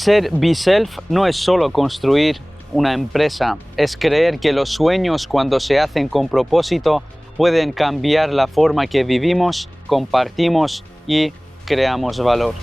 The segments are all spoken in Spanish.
Ser Be Self no es solo construir una empresa, es creer que los sueños, cuando se hacen con propósito, pueden cambiar la forma que vivimos, compartimos y creamos valor.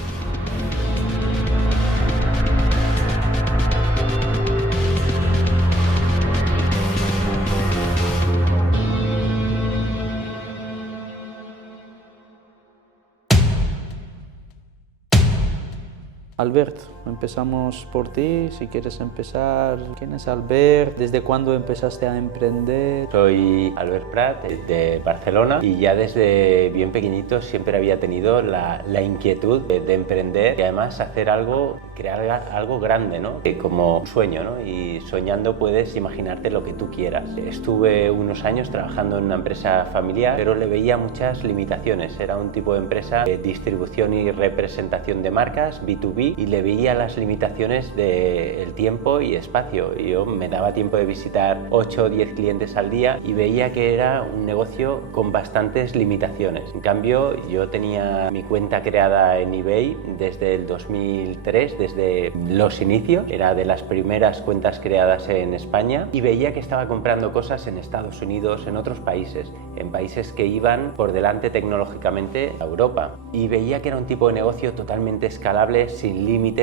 Albert, empezamos por ti, si quieres empezar. ¿Quién es Albert? ¿Desde cuándo empezaste a emprender? Soy Albert Prat, de Barcelona, y ya desde bien pequeñito siempre había tenido la inquietud de emprender y además hacer algo, crear algo grande, ¿no? Como un sueño, ¿no? Y soñando puedes imaginarte lo que tú quieras. Estuve unos años trabajando en una empresa familiar, pero le veía muchas limitaciones. Era un tipo de empresa de distribución y representación de marcas, B2B, y le veía las limitaciones del tiempo y espacio. Yo me daba tiempo de visitar 8 o 10 clientes al día y veía que era un negocio con bastantes limitaciones. En cambio, yo tenía mi cuenta creada en eBay desde el 2003, desde los inicios. Era de las primeras cuentas creadas en España y veía que estaba comprando cosas en Estados Unidos, en otros países, en países que iban por delante tecnológicamente a Europa. Y veía que era un tipo de negocio totalmente escalable, sin límites,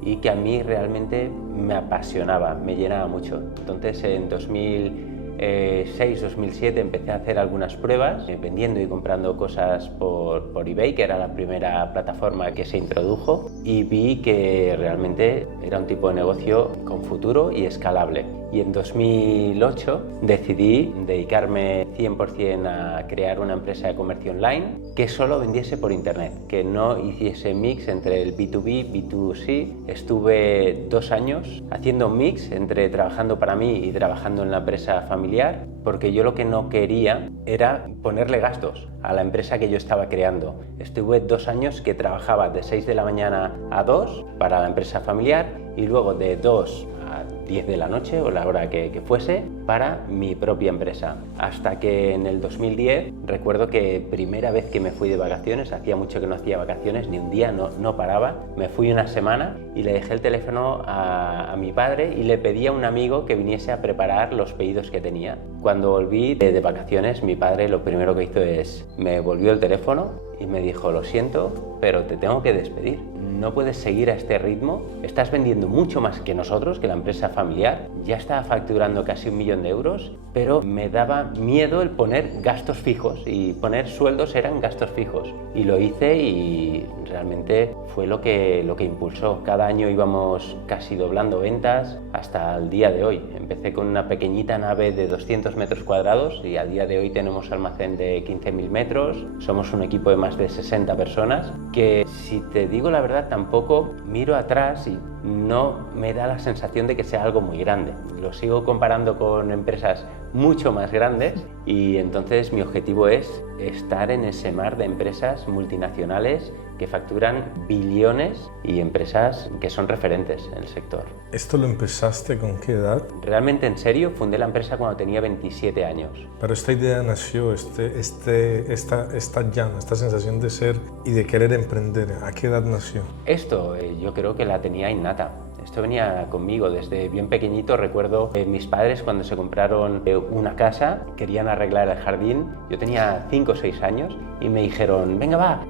y que a mí realmente me apasionaba, me llenaba mucho. Entonces en 2006-2007 empecé a hacer algunas pruebas, vendiendo y comprando cosas por eBay, que era la primera plataforma que se introdujo, y vi que realmente era un tipo de negocio con futuro y escalable. Y en 2008 decidí dedicarme 100% a crear una empresa de comercio online que solo vendiese por internet, que no hiciese mix entre el B2B, B2C. Estuve 2 años haciendo un mix entre trabajando para mí y trabajando en la empresa familiar, porque yo lo que no quería era ponerle gastos a la empresa que yo estaba creando. Estuve 2 años que trabajaba de 6 de la mañana a 2 para la empresa familiar y luego de 2 a 10 de la noche o la hora que fuese para mi propia empresa. Hasta que en el 2010 recuerdo que primera vez que me fui de vacaciones, hacía mucho que no hacía vacaciones, ni un día, no paraba, me fui una semana y le dejé el teléfono a mi padre y le pedí a un amigo que viniese a preparar los pedidos que tenía. Cuando volví de vacaciones, mi padre lo primero que hizo es me volvió el teléfono y me dijo: lo siento, pero te tengo que despedir. No puedes seguir a este ritmo, estás vendiendo mucho más que nosotros, que la empresa familiar, ya estaba facturando casi 1 millón de euros, pero me daba miedo el poner gastos fijos, y poner sueldos eran gastos fijos. Y lo hice y realmente fue lo que impulsó. Cada año íbamos casi doblando ventas hasta el día de hoy. Empecé con una pequeñita nave de 200 metros cuadrados y al día de hoy tenemos almacén de 15.000 metros. Somos un equipo de más de 60 personas que, si te digo la verdad, tampoco miro atrás y no me da la sensación de que sea algo muy grande. Lo sigo comparando con empresas mucho más grandes y entonces mi objetivo es estar en ese mar de empresas multinacionales que facturan billones y empresas que son referentes en el sector. ¿Esto lo empezaste con qué edad? Realmente, en serio, fundé la empresa cuando tenía 27 años. Pero esta idea nació, esta llama, esta sensación de ser y de querer emprender, ¿a qué edad nació? Esto yo creo que la tenía innata. Esto venía conmigo desde bien pequeñito. Recuerdo mis padres, cuando se compraron una casa, querían arreglar el jardín. Yo tenía 5 o 6 años y me dijeron: venga, va,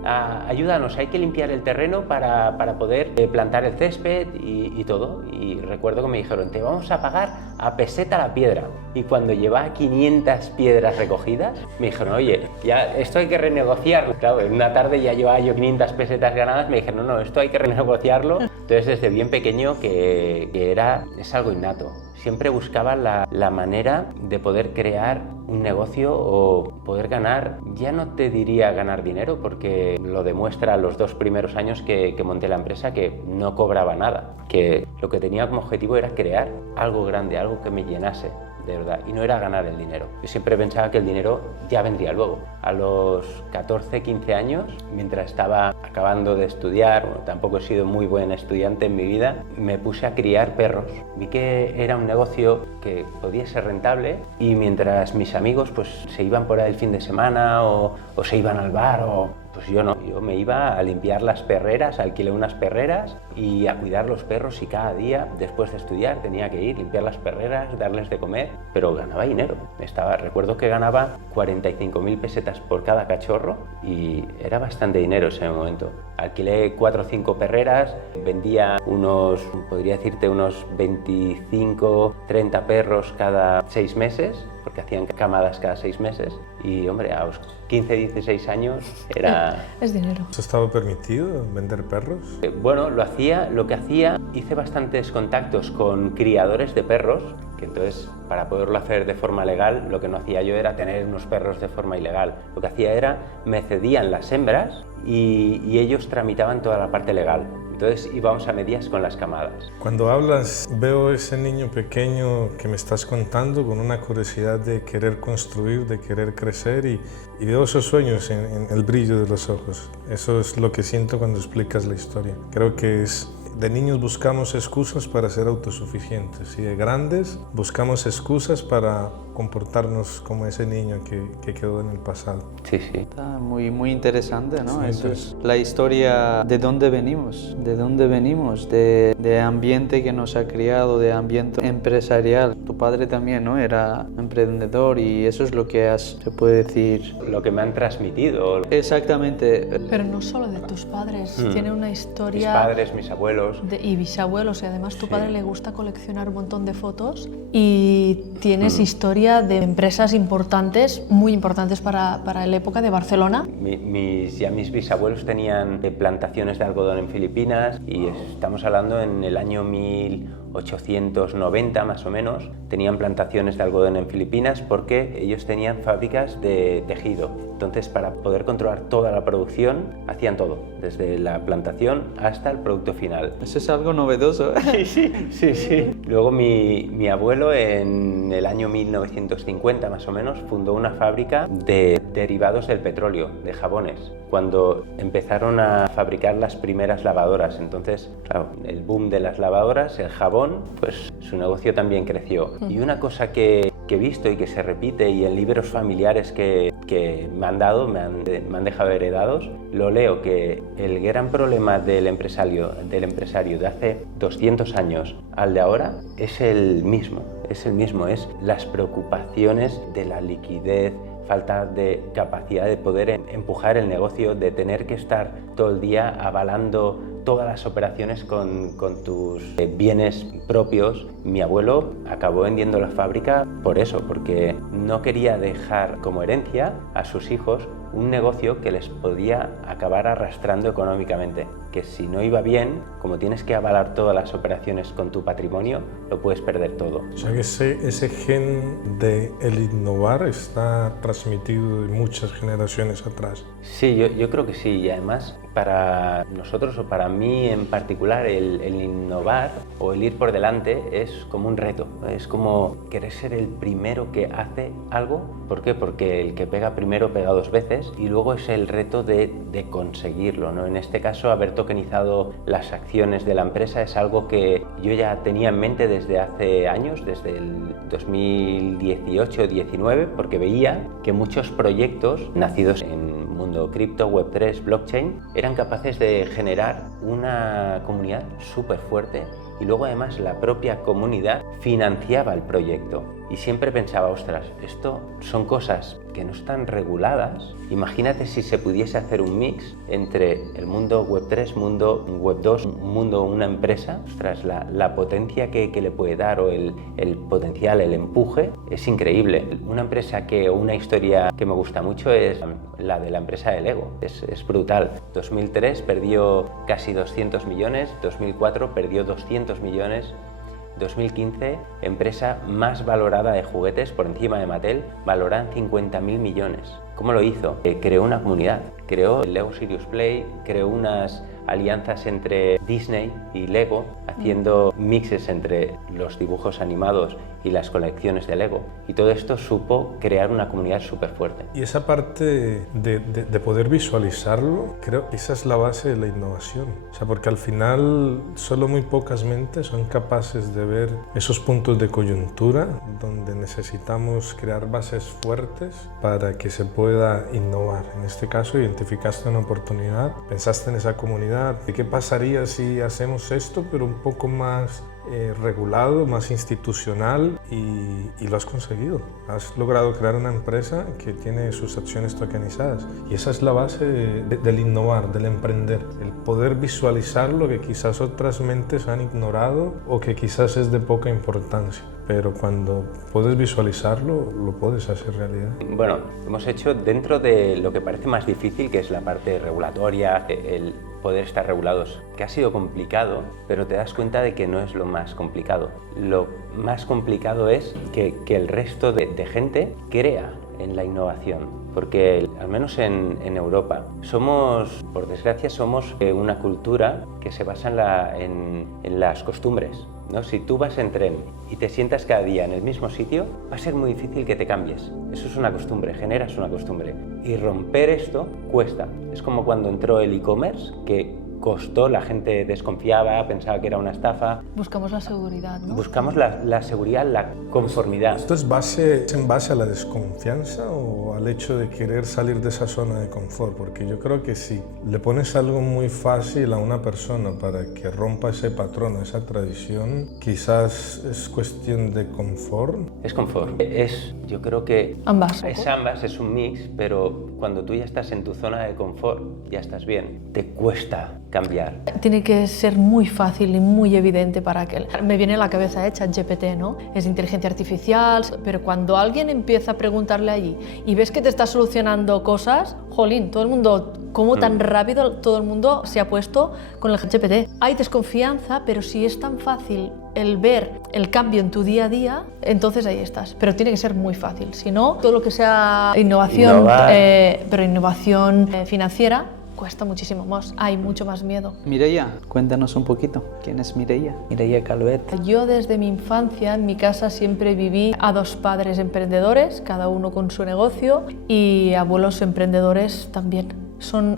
ayúdanos, hay que limpiar el terreno para poder plantar el césped y todo. Y recuerdo que me dijeron: te vamos a pagar a peseta la piedra. Y cuando llevaba 500 piedras recogidas, me dijeron: oye, ya esto hay que renegociarlo. Claro, en una tarde ya llevaba yo 500 pesetas ganadas. Me dijeron: no, esto hay que renegociarlo. Entonces, desde bien pequeño es algo innato. Siempre buscaba la manera de poder crear un negocio o poder ganar, ya no te diría ganar dinero, porque lo demuestra los 2 primeros años que monté la empresa, que no cobraba nada, que lo que tenía como objetivo era crear algo grande, algo que me llenase de verdad, y no era ganar el dinero. Yo siempre pensaba que el dinero ya vendría luego. A los 14, 15 años, mientras estaba acabando de estudiar, bueno, tampoco he sido muy buen estudiante en mi vida, me puse a criar perros. Vi que era un negocio que podía ser rentable, y mientras mis amigos pues se iban por ahí el fin de semana o se iban al bar o Pues yo no, yo me iba a limpiar las perreras, alquilé unas perreras y a cuidar los perros, y cada día después de estudiar tenía que ir, limpiar las perreras, darles de comer, pero ganaba dinero. Recuerdo que ganaba 45.000 pesetas por cada cachorro y era bastante dinero en ese momento. Alquilé 4 o 5 perreras, vendía podría decirte unos 25, 30 perros cada 6 meses, porque hacían camadas cada 6 meses. Y hombre, a los 15, 16 años era... Es dinero. ¿Eso estaba permitido, vender perros? Bueno, lo que hacía, hice bastantes contactos con criadores de perros, que entonces, para poderlo hacer de forma legal, lo que no hacía yo era tener unos perros de forma ilegal. Lo que hacía era, me cedían las hembras y ellos tramitaban toda la parte legal. Entonces íbamos a medias con las camadas. Cuando hablas, veo ese niño pequeño que me estás contando con una curiosidad de querer construir, de querer crecer, y veo esos sueños en el brillo de los ojos. Eso es lo que siento cuando explicas la historia. Creo que de niños buscamos excusas para ser autosuficientes, y de grandes buscamos excusas para comportarnos como ese niño que quedó en el pasado. Sí, sí. Está muy interesante, ¿no? Sí, Eso es la historia de dónde venimos, de ambiente que nos ha criado, de ambiente empresarial. Tu padre también, ¿no? Era emprendedor, y eso es lo que se puede decir. Lo que me han transmitido. Exactamente. Pero no solo de tus padres, tiene una historia... Mis padres, mis abuelos. Y bisabuelos, y además tu Sí. padre le gusta coleccionar un montón de fotos, y tienes historia de empresas importantes, muy importantes para la época de Barcelona. Mis bisabuelos tenían plantaciones de algodón en Filipinas, y estamos hablando en el año 1890 más o menos. Tenían plantaciones de algodón en Filipinas porque ellos tenían fábricas de tejido. Entonces, para poder controlar toda la producción, hacían todo, desde la plantación hasta el producto final. Eso es algo novedoso, ¿eh? Sí. Luego mi abuelo, en el año 1950 más o menos, fundó una fábrica de derivados del petróleo, de jabones, cuando empezaron a fabricar las primeras lavadoras. Entonces, claro, el boom de las lavadoras, el jabón, pues su negocio también creció. Y una cosa que he visto y que se repite, y en libros familiares que me han dejado heredados, lo leo, que el gran problema del empresario de hace 200 años al de ahora es el mismo, es las preocupaciones de la liquidez, falta de capacidad de poder empujar el negocio, de tener que estar todo el día avalando todas las operaciones con tus bienes propios. Mi abuelo acabó vendiendo la fábrica por eso, porque no quería dejar como herencia a sus hijos un negocio que les podía acabar arrastrando económicamente, que si no iba bien, como tienes que avalar todas las operaciones con tu patrimonio, lo puedes perder todo. O sea que ese gen de el innovar está transmitido de muchas generaciones atrás. Sí, yo creo que sí, y además para nosotros, o para mí en particular, el innovar o el ir por delante es como un reto, es como querer ser el primero que hace algo. ¿Por qué? Porque el que pega primero pega 2 veces, y luego es el reto de conseguirlo, ¿no? En este caso, haber tokenizado las acciones de la empresa es algo que yo ya tenía en mente desde hace años, desde el 2018-19, porque veía que muchos proyectos nacidos en mundo cripto, Web3, blockchain, eran capaces de generar una comunidad súper fuerte, y luego además la propia comunidad financiaba el proyecto. Y siempre pensaba, ostras, esto son cosas que no están reguladas. Imagínate si se pudiese hacer un mix entre el mundo Web3, mundo Web2, mundo una empresa. Ostras, la potencia que le puede dar, o el potencial, el empuje, es increíble. Una empresa o una historia que me gusta mucho es la de la empresa de Lego. Es brutal. 2003 perdió casi 200 millones, 2004 perdió 200 millones, 2015, empresa más valorada de juguetes por encima de Mattel, valorada en 50.000 millones. ¿Cómo lo hizo? Creó una comunidad, creó el Lego Serious Play, creó unas alianzas entre Disney y Lego, haciendo mixes entre los dibujos animados y las colecciones de Lego. Y todo esto supo crear una comunidad súper fuerte. Y esa parte de poder visualizarlo, creo que esa es la base de la innovación. O sea, porque al final solo muy pocas mentes son capaces de ver esos puntos de coyuntura donde necesitamos crear bases fuertes para que se pueda pueda innovar. En este caso, identificaste una oportunidad, pensaste en esa comunidad. ¿Y qué pasaría si hacemos esto, pero un poco más regulado, más institucional, y lo has conseguido? Has logrado crear una empresa que tiene sus acciones tokenizadas, y esa es la base del innovar, del emprender, el poder visualizar lo que quizás otras mentes han ignorado o que quizás es de poca importancia, pero cuando puedes visualizarlo, lo puedes hacer realidad. Bueno, hemos hecho dentro de lo que parece más difícil, que es la parte regulatoria, el poder estar regulados, que ha sido complicado, pero te das cuenta de que no es lo más complicado. Lo más complicado es que el resto de gente crea en la innovación, porque al menos en Europa por desgracia, somos una cultura que se basa en las costumbres, ¿no? Si tú vas en tren y te sientas cada día en el mismo sitio, va a ser muy difícil que te cambies. Eso es una costumbre, generas una costumbre. Y romper esto cuesta. Es como cuando entró el e-commerce, que costó, la gente desconfiaba, pensaba que era una estafa. Buscamos la seguridad, ¿no? Buscamos la seguridad, la conformidad. ¿Esto es en base a la desconfianza o al hecho de querer salir de esa zona de confort? Porque yo creo que si le pones algo muy fácil a una persona para que rompa ese patrón, esa tradición, quizás es cuestión de confort. Es confort. Yo creo que ambas. Es un mix, pero cuando tú ya estás en tu zona de confort, ya estás bien, te cuesta cambiar. Tiene que ser muy fácil y muy evidente para que... Me viene a la cabeza ChatGPT, ¿no? Es inteligencia artificial, pero cuando alguien empieza a preguntarle allí y ves que te está solucionando cosas, jolín, todo el mundo, cómo tan rápido todo el mundo se ha puesto con el ChatGPT. Hay desconfianza, pero si es tan fácil el ver el cambio en tu día a día, entonces ahí estás. Pero tiene que ser muy fácil, si no, todo lo que sea innovación, pero innovación financiera, cuesta muchísimo más, hay mucho más miedo. Mireia, cuéntanos un poquito, ¿quién es Mireia? Mireia Calvet. Yo desde mi infancia en mi casa siempre viví a dos padres emprendedores, cada uno con su negocio, y abuelos emprendedores también.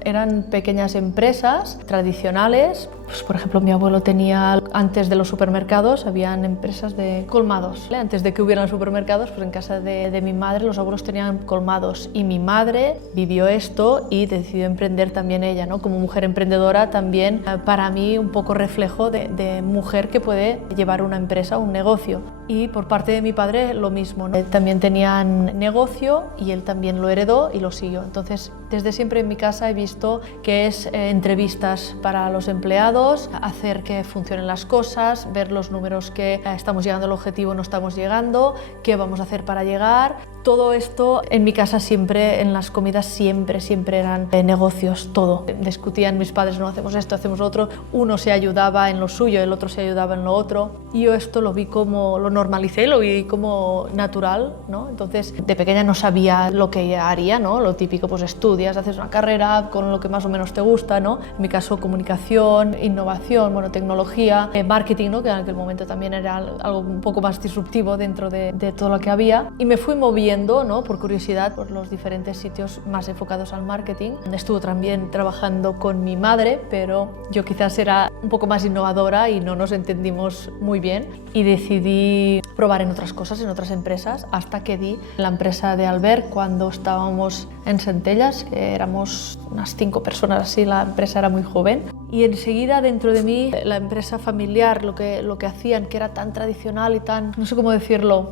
Eran pequeñas empresas tradicionales. Pues, por ejemplo, mi abuelo tenía, antes de los supermercados, habían empresas de colmados. Antes de que hubieran supermercados, pues en casa de mi madre los abuelos tenían colmados. Y mi madre vivió esto y decidió emprender también ella, ¿no? Como mujer emprendedora también, para mí, un poco reflejo de mujer que puede llevar una empresa, un negocio. Y por parte de mi padre lo mismo, ¿no? También tenían negocio y él también lo heredó y lo siguió. Entonces, desde siempre en mi casa he visto que es entrevistas para los empleados, hacer que funcionen las cosas, ver los números, que estamos llegando al objetivo, no estamos llegando, qué vamos a hacer para llegar. Todo esto en mi casa siempre, en las comidas siempre eran negocios, todo. Discutían mis padres, no hacemos esto, hacemos lo otro. Uno se ayudaba en lo suyo, el otro se ayudaba en lo otro. Y yo esto lo vi como, lo normalicé, lo vi como natural, ¿no? Entonces, de pequeña no sabía lo que haría, ¿no? Lo típico, pues estudias, haces una carrera con lo que más o menos te gusta, ¿no? En mi caso, comunicación, innovación, bueno, tecnología, marketing, ¿no? Que en aquel momento también era algo un poco más disruptivo dentro de todo lo que había. Y me fui moviendo, ¿no? Por curiosidad, por los diferentes sitios más enfocados al marketing. Estuve también trabajando con mi madre, pero yo quizás era un poco más innovadora y no nos entendimos muy bien. Y decidí probar en otras cosas, en otras empresas, hasta que di la empresa de Albert cuando estábamos en Centelles, que éramos unas 5 personas así, la empresa era muy joven. Y enseguida dentro de mí, la empresa familiar, lo que hacían, que era tan tradicional y tan, no sé cómo decirlo,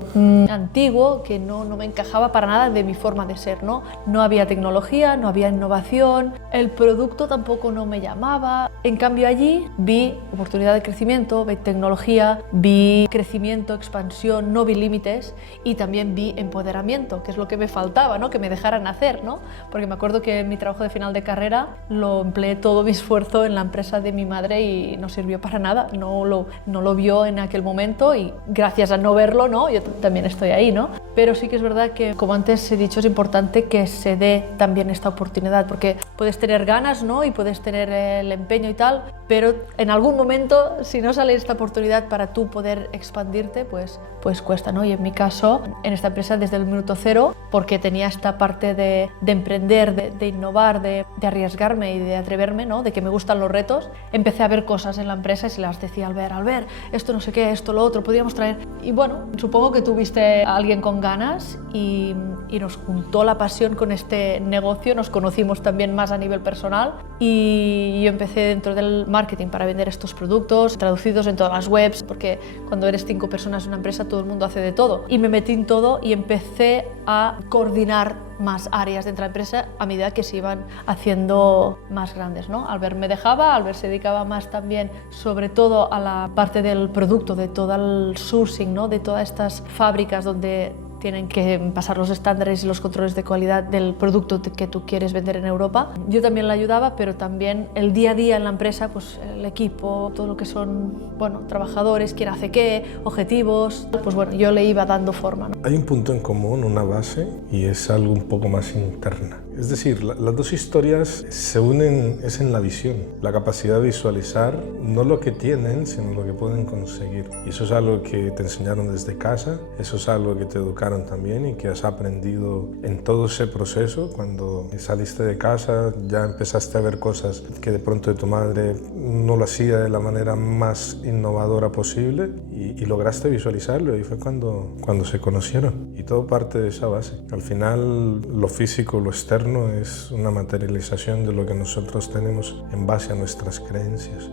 antiguo, que no me encajaba para nada de mi forma de ser, ¿no? No había tecnología, no había innovación, el producto tampoco no me llamaba. En cambio allí vi oportunidad de crecimiento, vi tecnología, vi crecimiento, expansión, no vi límites y también vi empoderamiento, que es lo que me faltaba, ¿no? Que me dejaran hacer, ¿no? Porque me acuerdo que en mi trabajo de final de carrera lo empleé todo mi esfuerzo en la empresa de mi madre y no sirvió para nada, no lo vio en aquel momento y gracias a no verlo, ¿no? Yo también estoy ahí, ¿no? Pero sí que es verdad que, como antes he dicho, es importante que se dé también esta oportunidad, porque puedes tener ganas, ¿no? Y puedes tener el empeño y tal, pero en algún momento, si no sale esta oportunidad para tú poder expandirte, pues cuesta, ¿no? Y en mi caso, en esta empresa desde el minuto cero, porque tenía esta parte de emprender, de innovar, de arriesgarme y de atreverme, ¿no? De que me gustan los retos, empecé a ver cosas en la empresa y se las decía Albert, esto no sé qué, esto lo otro, podríamos traer. Y bueno, supongo que tuviste a alguien con ganas y nos juntó la pasión con este negocio, nos conocimos también más a nivel personal y yo empecé dentro del marketing para vender estos productos traducidos en todas las webs, porque cuando eres 5 personas en una empresa todo el mundo hace de todo, y me metí en todo y empecé a coordinar más áreas dentro de la empresa a medida que se iban haciendo más grandes, ¿no? Albert me dejaba, Albert se dedicaba más también sobre todo a la parte del producto, de todo el sourcing, ¿no? De todas estas fábricas donde tienen que pasar los estándares y los controles de calidad del producto que tú quieres vender en Europa. Yo también la ayudaba, pero también el día a día en la empresa, pues el equipo, todo lo que son, bueno, trabajadores, quién hace qué, objetivos, pues bueno, yo le iba dando forma, ¿no? Hay un punto en común, una base, y es algo un poco más interna. Es decir, las dos historias se unen es en la visión, la capacidad de visualizar no lo que tienen, sino lo que pueden conseguir. Y eso es algo que te enseñaron desde casa, eso es algo que te educaron también y que has aprendido en todo ese proceso. Cuando saliste de casa ya empezaste a ver cosas que de pronto tu madre no lo hacía de la manera más innovadora posible y lograste visualizarlo, y fue cuando se conocieron. Y todo parte de esa base. Al final lo físico, lo externo, es una materialización de lo que nosotros tenemos en base a nuestras creencias.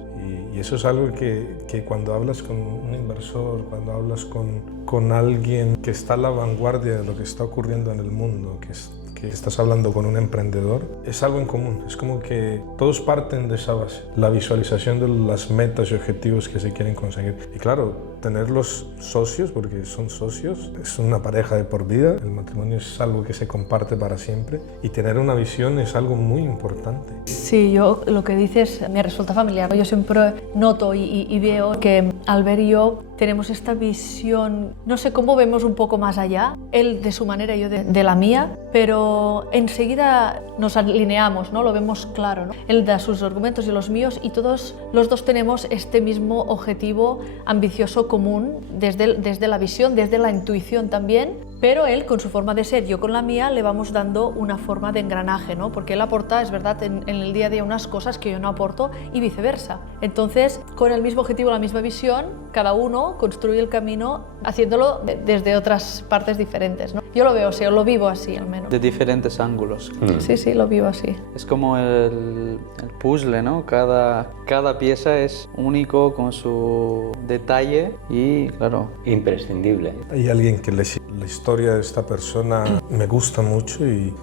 Y eso es algo que cuando hablas con un inversor, cuando hablas con alguien que está a la vanguardia de lo que está ocurriendo en el mundo, que estás hablando con un emprendedor, es algo en común. Es como que todos parten de esa base, la visualización de las metas y objetivos que se quieren conseguir. Y claro, tener los socios, porque son socios, es una pareja de por vida, el matrimonio es algo que se comparte para siempre, y tener una visión es algo muy importante. Sí, yo lo que dices me resulta familiar. Yo siempre noto y veo que Albert y yo tenemos esta visión, no sé cómo vemos un poco más allá, él de su manera y yo de la mía, pero enseguida nos alineamos, ¿no? Lo vemos claro, ¿no? Él da sus argumentos y los míos, y todos los dos tenemos este mismo objetivo ambicioso común desde la visión, desde la intuición también, pero él con su forma de ser, yo con la mía, le vamos dando una forma de engranaje, ¿no? Porque él aporta, es verdad, en el día a día unas cosas que yo no aporto y viceversa. Entonces, con el mismo objetivo, la misma visión, cada uno construye el camino haciéndolo desde otras partes diferentes, ¿no? Yo lo veo así, o lo vivo así al menos. De diferentes ángulos. Sí, lo vivo así. Es como el puzzle, ¿no? Cada pieza es único con su detalle y, claro, imprescindible. Hay alguien que la historia de esta persona me gusta mucho y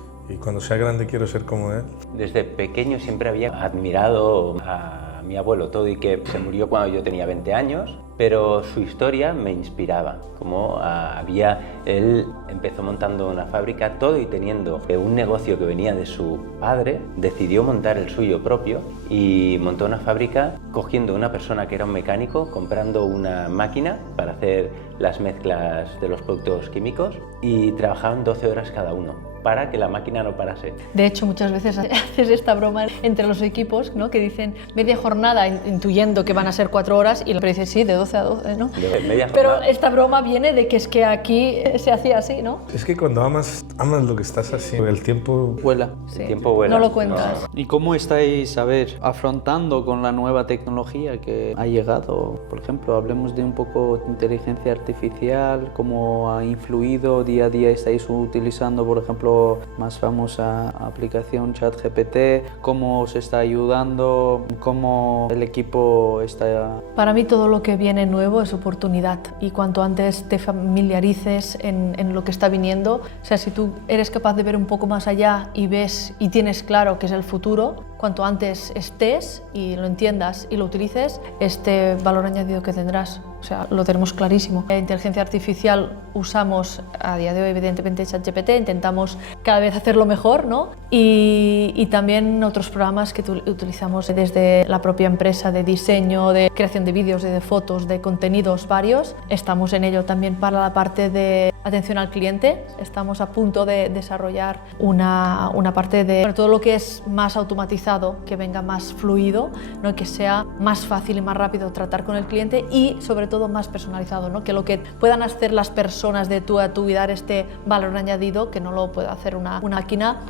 cuando sea grande quiero ser como él. Desde pequeño siempre había admirado a mi abuelo todo, y que se murió cuando yo tenía 20 años, pero su historia me inspiraba. Como él empezó montando una fábrica, todo, y teniendo un negocio que venía de su padre, decidió montar el suyo propio y montó una fábrica cogiendo una persona que era un mecánico, comprando una máquina para hacer las mezclas de los productos químicos, y trabajaban 12 horas cada uno para que la máquina no parase. De hecho, muchas veces haces esta broma entre los equipos, ¿no? Que dicen media jornada, intuyendo que van a ser 4 horas, y le dice sí, de 12 a 12, ¿no? De media jornada. Pero esta broma viene de que es que aquí se hacía así, ¿no? Es que cuando amas lo que estás haciendo, el tiempo vuela. Sí. El tiempo vuela. No lo cuentas. No. ¿Y cómo estáis, afrontando con la nueva tecnología que ha llegado? Por ejemplo, hablemos de un poco de inteligencia artificial, cómo ha influido día a día. ¿Estáis utilizando, por ejemplo, más famosa aplicación ChatGPT? ¿Cómo os está ayudando? ¿Cómo el equipo está...? Para mí todo lo que viene nuevo es oportunidad, y cuanto antes te familiarices en lo que está viniendo, o sea, si tú eres capaz de ver un poco más allá y ves y tienes claro que es el futuro, cuanto antes estés y lo entiendas y lo utilices, este valor añadido que tendrás, o sea, lo tenemos clarísimo. La inteligencia artificial usamos a día de hoy, evidentemente, ChatGPT, intentamos cada vez hacerlo mejor, ¿no? Y también otros programas que utilizamos desde la propia empresa, de diseño, de creación de vídeos, de fotos, de contenidos varios. Estamos en ello también para la parte de atención al cliente. Estamos a punto de desarrollar una parte de todo lo que es más automatizado, que venga más fluido, ¿no? Que sea más fácil y más rápido tratar con el cliente y sobre todo más personalizado, ¿no? Que lo que puedan hacer las personas de tú a tú y dar este valor añadido que no lo puede hacer una máquina,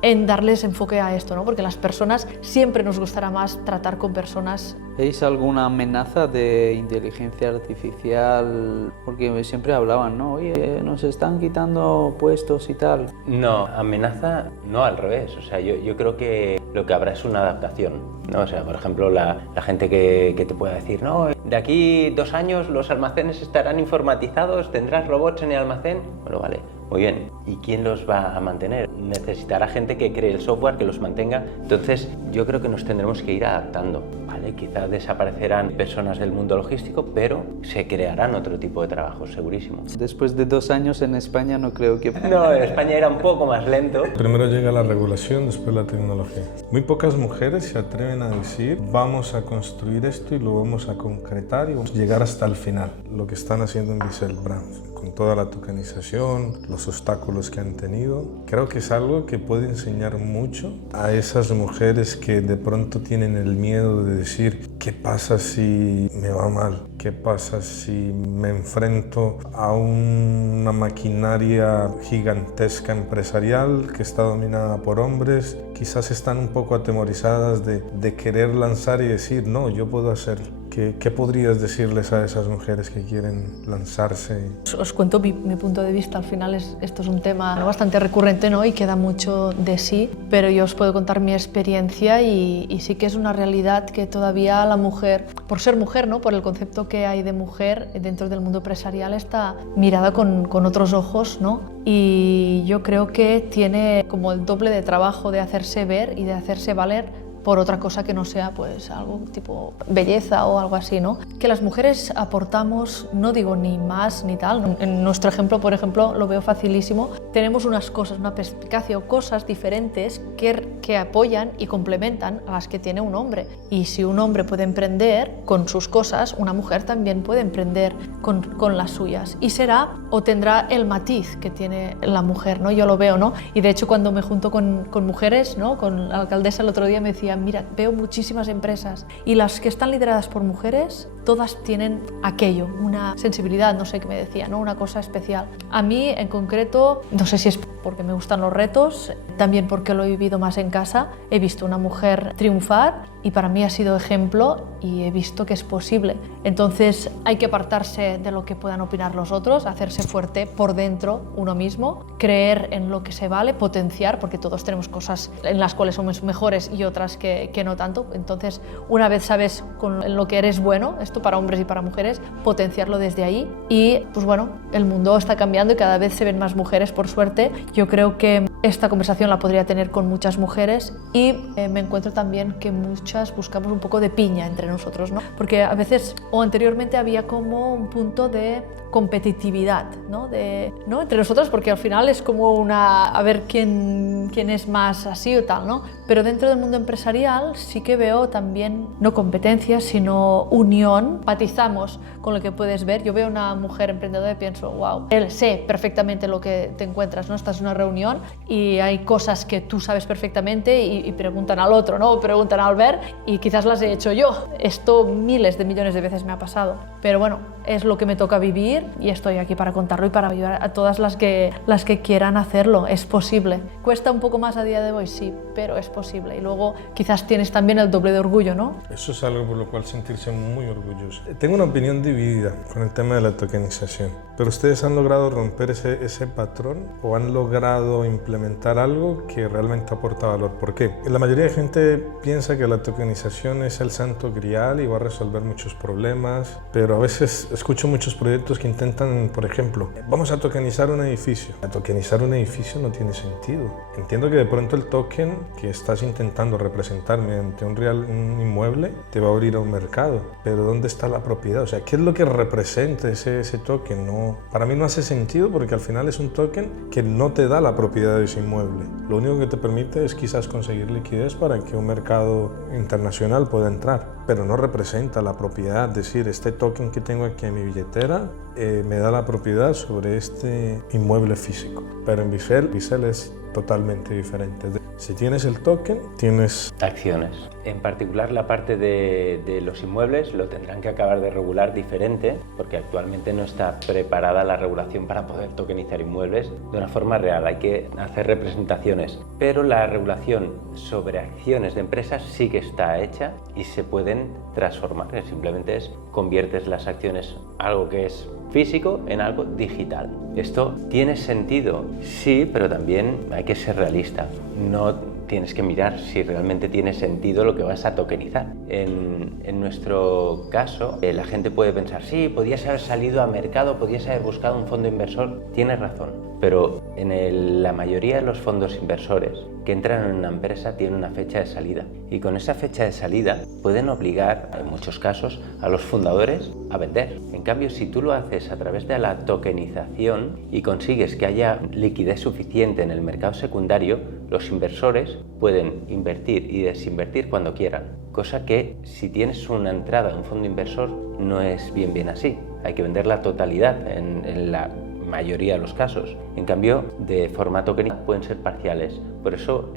en darles enfoque a esto, ¿no? Porque las personas siempre nos gustará más tratar con personas. ¿Veis alguna amenaza de inteligencia artificial? Porque siempre hablaban, ¿no? Oye, nos están quitando puestos y tal. No, amenaza no, al revés. O sea, yo creo que lo que habrá es una adaptación, ¿no? O sea, por ejemplo, la gente que te pueda decir, no, de aquí 2 años los almacenes estarán informatizados, tendrás robots en el almacén. Bueno, vale. Muy bien, ¿y quién los va a mantener? Necesitará gente que cree el software, que los mantenga. Entonces, yo creo que nos tendremos que ir adaptando, ¿vale? Quizás desaparecerán personas del mundo logístico, pero se crearán otro tipo de trabajos, segurísimo. Después de 2 años en España no creo que... No, en España era un poco más lento. Primero llega la regulación, después la tecnología. Muy pocas mujeres se atreven a decir, vamos a construir esto y lo vamos a concretar y vamos a llegar hasta el final. Lo que están haciendo en Bissell Brands, con toda la tokenización, los obstáculos que han tenido. Creo que es algo que puede enseñar mucho a esas mujeres que de pronto tienen el miedo de decir, ¿qué pasa si me va mal? ¿Qué pasa si me enfrento a una maquinaria gigantesca empresarial que está dominada por hombres? Quizás están un poco atemorizadas de querer lanzar y decir, no, yo puedo hacerlo. ¿Qué podrías decirles a esas mujeres que quieren lanzarse? Os cuento mi punto de vista. Al final esto es un tema bastante recurrente, ¿no? Y queda mucho de sí, pero yo os puedo contar mi experiencia y sí que es una realidad que todavía la mujer, por ser mujer, ¿no? Por el concepto que hay de mujer dentro del mundo empresarial, está mirada con otros ojos, ¿no? Y yo creo que tiene como el doble de trabajo de hacerse ver y de hacerse valer por otra cosa que no sea pues algo tipo belleza o algo así, ¿no? Que las mujeres aportamos, no digo ni más ni tal, en nuestro ejemplo, por ejemplo, lo veo facilísimo, tenemos unas cosas, una perspicacia o cosas diferentes que apoyan y complementan a las que tiene un hombre. Y si un hombre puede emprender con sus cosas, una mujer también puede emprender con las suyas. Y será o tendrá el matiz que tiene la mujer, ¿no? Yo lo veo, ¿no? Y de hecho cuando me junto con mujeres, ¿no? Con la alcaldesa el otro día me decía, mira, veo muchísimas empresas y las que están lideradas por mujeres, todas tienen aquello, una sensibilidad, no sé qué me decía, ¿no? Una cosa especial. A mí en concreto, no sé si es porque me gustan los retos, también porque lo he vivido más en casa, he visto una mujer triunfar y para mí ha sido ejemplo y he visto que es posible. Entonces hay que apartarse de lo que puedan opinar los otros, hacerse fuerte por dentro uno mismo, creer en lo que se vale, potenciar, porque todos tenemos cosas en las cuales somos mejores y otras que no tanto. Entonces una vez sabes en lo que eres bueno, esto para hombres y para mujeres, potenciarlo desde ahí y pues bueno, el mundo está cambiando y cada vez se ven más mujeres, por suerte. Yo creo que esta conversación la podría tener con muchas mujeres y me encuentro también que muchas buscamos un poco de piña entre nosotros, ¿no? Porque a veces o anteriormente había como un punto de competitividad, ¿no? Entre nosotros, porque al final es como a ver quién es más así o tal, ¿no? Pero dentro del mundo empresarial sí que veo también no competencia, sino unión. Empatizamos con lo que puedes ver. Yo veo una mujer emprendedora y pienso, wow, él sé perfectamente lo que te encuentras, ¿no? Estás en una reunión y hay cosas que tú sabes perfectamente y preguntan al otro, ¿no? O preguntan al ver y quizás las he hecho yo. Esto miles de millones de veces me ha pasado. Pero bueno, es lo que me toca vivir y estoy aquí para contarlo y para ayudar a todas las que quieran hacerlo. Es posible. Cuesta un poco más a día de hoy, sí, pero es posible. Y luego quizás tienes también el doble de orgullo, ¿no? Eso es algo por lo cual sentirse muy orgulloso. Tengo una opinión dividida con el tema de la tokenización, pero ustedes han logrado romper ese patrón o han logrado implementar algo que realmente aporta valor. ¿Por qué? La mayoría de gente piensa que la tokenización es el santo grial y va a resolver muchos problemas, pero a veces escucho muchos proyectos que intentan, por ejemplo, vamos a tokenizar un edificio. Tokenizar un edificio no tiene sentido. Entiendo que de pronto el token que estás intentando representar mediante un inmueble te va a abrir a un mercado, pero ¿dónde está la propiedad? O sea, ¿qué es lo que representa ese token? No, para mí no hace sentido porque al final es un token que no te da la propiedad de ese inmueble. Lo único que te permite es quizás conseguir liquidez para que un mercado internacional pueda entrar. pero no representa la propiedad. Es decir, este token que tengo aquí en mi billetera me da la propiedad sobre este inmueble físico. Pero en Bicel es totalmente diferente. Si tienes el token, tienes acciones. En particular, la parte de los inmuebles lo tendrán que acabar de regular diferente, porque actualmente no está preparada la regulación para poder tokenizar inmuebles de una forma real. Hay que hacer representaciones, pero la regulación sobre acciones de empresas sí que está hecha y se pueden transformar. Simplemente conviertes las acciones, algo que es físico, en algo digital. ¿Esto tiene sentido? Sí, pero también hay que ser realista. No tienes que mirar si realmente tiene sentido lo que vas a tokenizar. En nuestro caso, la gente puede pensar, sí, podías haber salido a mercado, podías haber buscado un fondo inversor. Tienes razón, pero en la mayoría de los fondos inversores que entran en una empresa tienen una fecha de salida, y con esa fecha de salida pueden obligar, en muchos casos, a los fundadores a vender. En cambio, si tú lo haces a través de la tokenización y consigues que haya liquidez suficiente en el mercado secundario, los inversores pueden invertir y desinvertir cuando quieran, cosa que si tienes una entrada en un fondo inversor no es bien así. Hay que vender la totalidad en la mayoría de los casos. En cambio, de forma tokenizada pueden ser parciales. Por eso,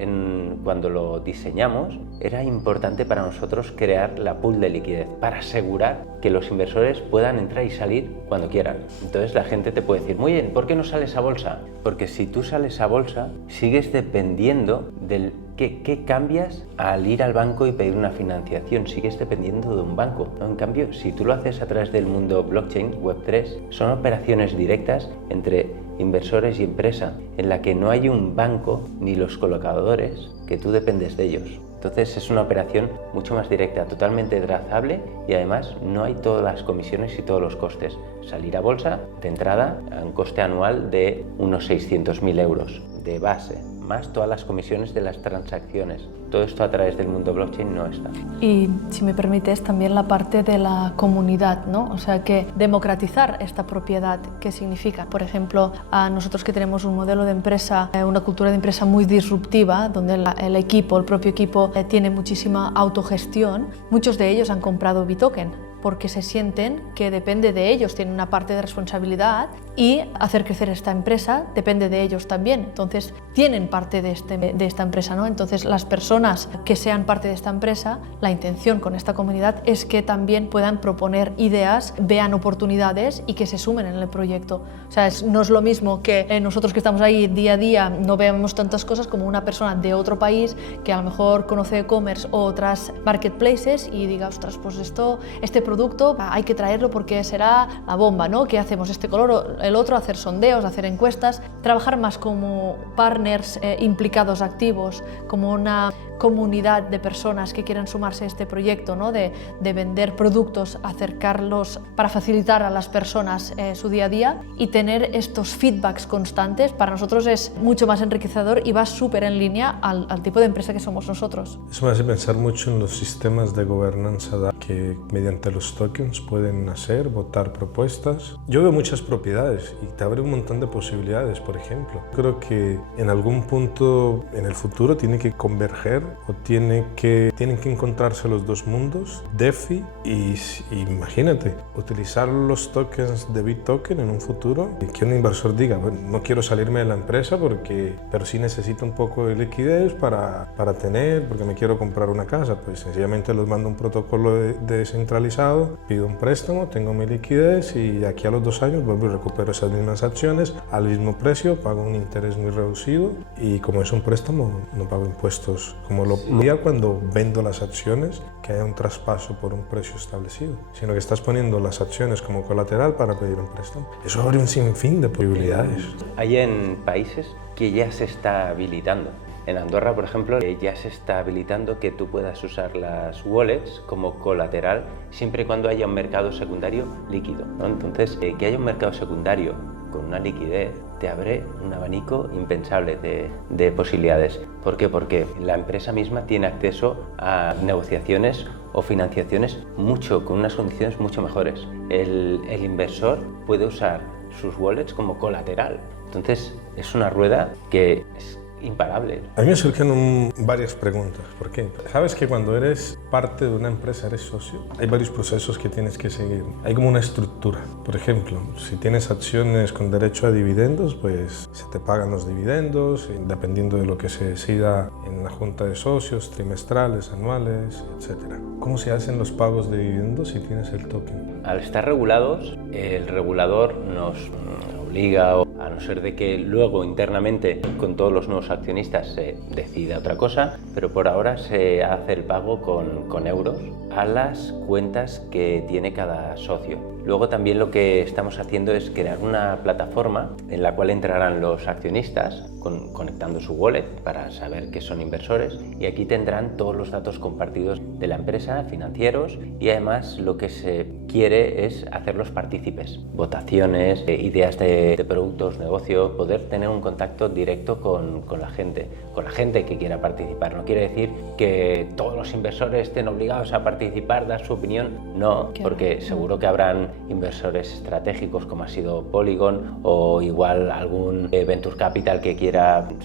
cuando lo diseñamos, era importante para nosotros crear la pool de liquidez para asegurar que los inversores puedan entrar y salir cuando quieran. Entonces la gente te puede decir, muy bien, ¿por qué no sales a bolsa? Porque si tú sales a bolsa, sigues dependiendo del ¿qué cambias al ir al banco y pedir una financiación? Sigues dependiendo de un banco, ¿no? En cambio, si tú lo haces a través del mundo blockchain, Web3, son operaciones directas entre inversores y empresa, en la que no hay un banco ni los colocadores, que tú dependes de ellos. Entonces es una operación mucho más directa, totalmente trazable, y además no hay todas las comisiones y todos los costes. Salir a bolsa, de entrada, a un coste anual de unos 600.000 euros de base, más todas las comisiones de las transacciones. Todo esto a través del mundo blockchain no está. Y si me permites, también la parte de la comunidad, ¿no? O sea, que democratizar esta propiedad, ¿qué significa? Por ejemplo, a nosotros que tenemos un modelo de empresa, una cultura de empresa muy disruptiva, donde el propio equipo tiene muchísima autogestión, muchos de ellos han comprado Bitoken porque se sienten que depende de ellos, tienen una parte de responsabilidad, y hacer crecer esta empresa depende de ellos también. Entonces tienen parte de esta empresa, ¿no? Entonces las personas que sean parte de esta empresa, la intención con esta comunidad es que también puedan proponer ideas, vean oportunidades y que se sumen en el proyecto. O sea, no es lo mismo que nosotros que estamos ahí día a día no veamos tantas cosas como una persona de otro país que a lo mejor conoce e-commerce o otras marketplaces y diga, ostras, pues este producto hay que traerlo porque será la bomba, ¿no? ¿Qué hacemos? Este color o el otro, hacer sondeos, hacer encuestas, trabajar más como partners implicados activos, como una comunidad de personas que quieran sumarse a este proyecto, ¿no? de vender productos, acercarlos para facilitar a las personas su día a día y tener estos feedbacks constantes. Para nosotros es mucho más enriquecedor y va súper en línea al tipo de empresa que somos nosotros. Eso me hace pensar mucho en los sistemas de gobernanza que mediante los tokens pueden hacer, votar propuestas. Yo veo muchas propiedades y te abre un montón de posibilidades, por ejemplo. Creo que en algún punto en el futuro tiene que converger o tienen que encontrarse los dos mundos, DeFi y imagínate, utilizar los tokens de Bitoken en un futuro y que un inversor diga, bueno, no quiero salirme de la empresa pero sí necesito un poco de liquidez porque me quiero comprar una casa, pues sencillamente les mando un protocolo descentralizado, pido un préstamo, tengo mi liquidez y aquí a los 2 años vuelvo y recupero esas mismas acciones al mismo precio, pago un interés muy reducido y como es un préstamo no pago impuestos como lo haría cuando vendo las acciones, que haya un traspaso por un precio establecido, sino que estás poniendo las acciones como colateral para pedir un préstamo. Eso abre un sinfín de posibilidades. Hay en países que ya se está habilitando. En Andorra, por ejemplo, ya se está habilitando que tú puedas usar las wallets como colateral siempre y cuando haya un mercado secundario líquido, ¿no? Entonces, que haya un mercado secundario con una liquidez te abre un abanico impensable de posibilidades. ¿Por qué? Porque la empresa misma tiene acceso a negociaciones o financiaciones con unas condiciones mucho mejores. El inversor puede usar sus wallets como colateral. Entonces, es una rueda que imparables. A mí me surgen varias preguntas. ¿Por qué? Sabes que cuando eres parte de una empresa, eres socio, hay varios procesos que tienes que seguir. Hay como una estructura. Por ejemplo, si tienes acciones con derecho a dividendos, pues se te pagan los dividendos, dependiendo de lo que se decida en la junta de socios, trimestrales, anuales, etc. ¿Cómo se hacen los pagos de dividendos si tienes el token? Al estar regulados, el regulador nos obliga, a no ser de que luego internamente con todos los nuevos accionistas se decida otra cosa, pero por ahora se hace el pago con euros a las cuentas que tiene cada socio. Luego también lo que estamos haciendo es crear una plataforma en la cual entrarán los accionistas conectando su wallet para saber que son inversores, y aquí tendrán todos los datos compartidos de la empresa, financieros, y además lo que se quiere es hacerlos partícipes, votaciones, ideas de productos, negocio, poder tener un contacto directo con la gente que quiera participar. No quiere decir que todos los inversores estén obligados a participar, dar su opinión, no, porque seguro que habrán inversores estratégicos como ha sido Polygon o igual algún Venture Capital que quiera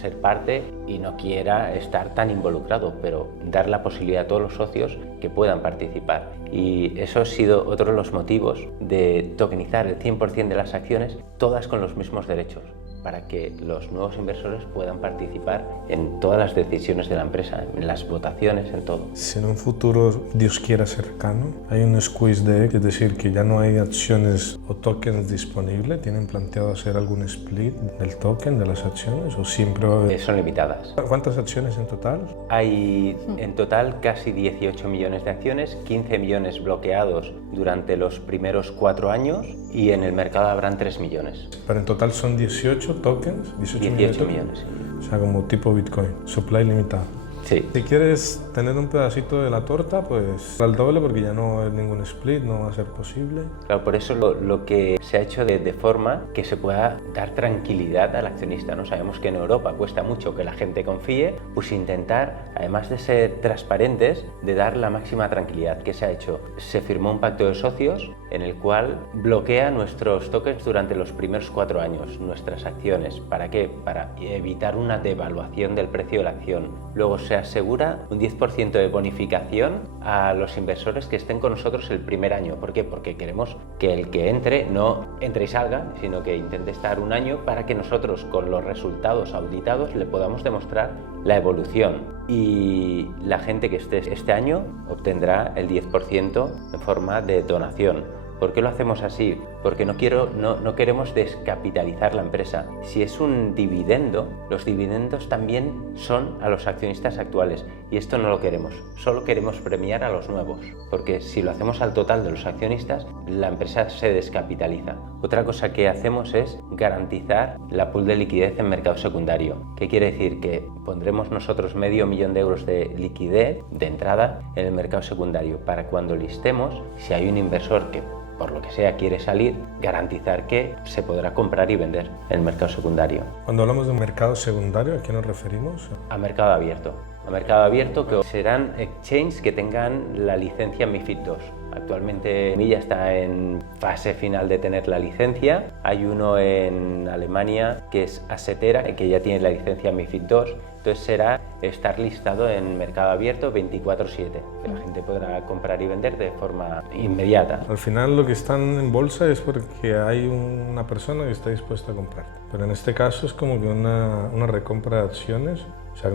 ser parte y no quiera estar tan involucrado, pero dar la posibilidad a todos los socios que puedan participar. Y eso ha sido otro de los motivos de tokenizar el 100% de las acciones, todas con los mismos derechos, para que los nuevos inversores puedan participar en todas las decisiones de la empresa, en las votaciones, en todo. Si en un futuro, Dios quiera cercano, hay un squeeze de, es decir, que ya no hay acciones o tokens disponibles, ¿tienen planteado hacer algún split del token, de las acciones, o siempre va a haber? Son limitadas. ¿Cuántas acciones en total? Hay en total casi 18 millones de acciones, 15 millones bloqueados durante los primeros 4 años y en el mercado habrán 3 millones. Pero en total son 18 tokens, 18 millones. O sea, como tipo Bitcoin, supply limitado. Sí. Si quieres tener un pedacito de la torta, pues al doble, porque ya no hay ningún split, no va a ser posible. Claro, por eso lo que se ha hecho de forma que se pueda dar tranquilidad al accionista, ¿no? Sabemos que en Europa cuesta mucho que la gente confíe, pues intentar, además de ser transparentes, de dar la máxima tranquilidad. ¿Qué se ha hecho? Se firmó un pacto de socios en el cual bloquea nuestros tokens durante los primeros 4 años, nuestras acciones. ¿Para qué? Para evitar una devaluación del precio de la acción. Luego se asegura un 10% de bonificación a los inversores que estén con nosotros el primer año. ¿Por qué? Porque queremos que el que entre no entre y salga, sino que intente estar un año para que nosotros, con los resultados auditados, le podamos demostrar la evolución. Y la gente que esté este año obtendrá el 10% en forma de donación. ¿Por qué lo hacemos así? Porque no queremos descapitalizar la empresa. Si es un dividendo, los dividendos también son a los accionistas actuales y esto no lo queremos. Solo queremos premiar a los nuevos, porque si lo hacemos al total de los accionistas, la empresa se descapitaliza. Otra cosa que hacemos es garantizar la pool de liquidez en mercado secundario. ¿Qué quiere decir? Que pondremos nosotros $500,000 de euros de liquidez de entrada en el mercado secundario para cuando listemos, si hay un inversor que por lo que sea quiere salir, garantizar que se podrá comprar y vender en el mercado secundario. Cuando hablamos de un mercado secundario, ¿a qué nos referimos? A mercado abierto. A mercado abierto, que serán exchanges que tengan la licencia MiFID II. Actualmente Milla está en fase final de tener la licencia. Hay uno en Alemania que es Asetera, que ya tiene la licencia MiFID II. Entonces será estar listado en mercado abierto 24/7, que la gente podrá comprar y vender de forma inmediata. Al final lo que están en bolsa es porque hay una persona que está dispuesta a comprar. Pero en este caso es como que una recompra de acciones. O sea,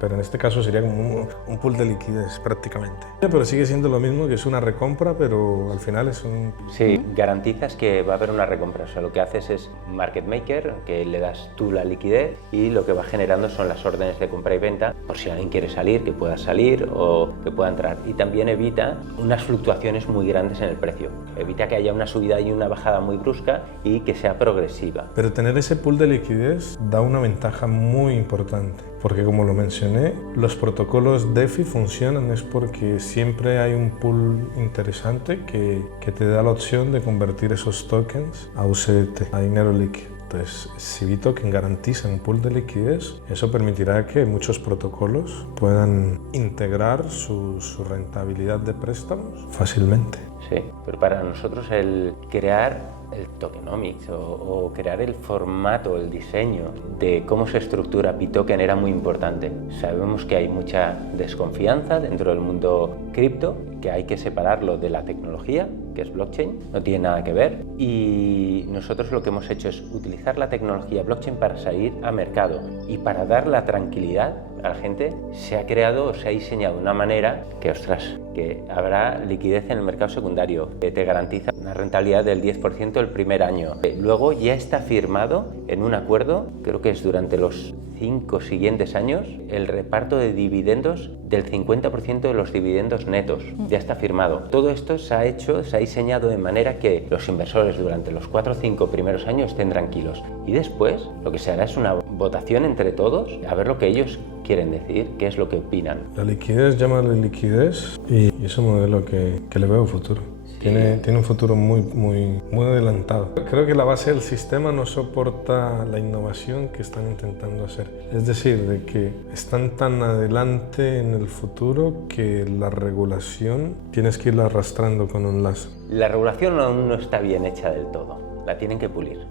pero en este caso sería como un pool de liquidez prácticamente. Pero sigue siendo lo mismo, que es una recompra, pero al final es un... Sí, garantizas que va a haber una recompra. O sea, lo que haces es market maker, que le das tú la liquidez y lo que va generando son las órdenes de compra y venta, por si alguien quiere salir, que pueda salir o que pueda entrar. Y también evita unas fluctuaciones muy grandes en el precio. Evita que haya una subida y una bajada muy brusca y que sea progresiva. Pero tener ese pool de liquidez da una ventaja muy importante. Porque como lo mencioné, los protocolos DeFi funcionan es porque siempre hay un pool interesante que te da la opción de convertir esos tokens a USDT, a dinero líquido. Entonces, si Bitoken garantiza un pool de liquidez, eso permitirá que muchos protocolos puedan integrar su rentabilidad de préstamos fácilmente. Sí, pero para nosotros el crear el tokenomics o crear el formato, el diseño de cómo se estructura Bitoken era muy importante. Sabemos que hay mucha desconfianza dentro del mundo cripto, que hay que separarlo de la tecnología, que es blockchain, no tiene nada que ver, y nosotros lo que hemos hecho es utilizar la tecnología blockchain para salir a mercado y para dar la tranquilidad a la gente. Se ha creado o se ha diseñado de una manera que, ostras, que habrá liquidez en el mercado secundario, que te garantiza una rentabilidad del 10% el primer año. Luego ya está firmado en un acuerdo, creo que es durante los 5 siguientes años, el reparto de dividendos del 50% de los dividendos netos. Ya está firmado. Todo esto se ha diseñado de manera que los inversores durante los 4 o 5 primeros años estén tranquilos. Y después lo que se hará es una votación entre todos a ver lo que ellos quieren decir, qué es lo que opinan. La liquidez, llámale liquidez, y es un modelo que le veo futuro. Tiene un futuro muy adelantado. Creo que la base del sistema no soporta la innovación que están intentando hacer. Es decir, de que están tan adelante en el futuro que la regulación tienes que irla arrastrando con un lazo. La regulación aún no está bien hecha del todo. La tienen que pulir.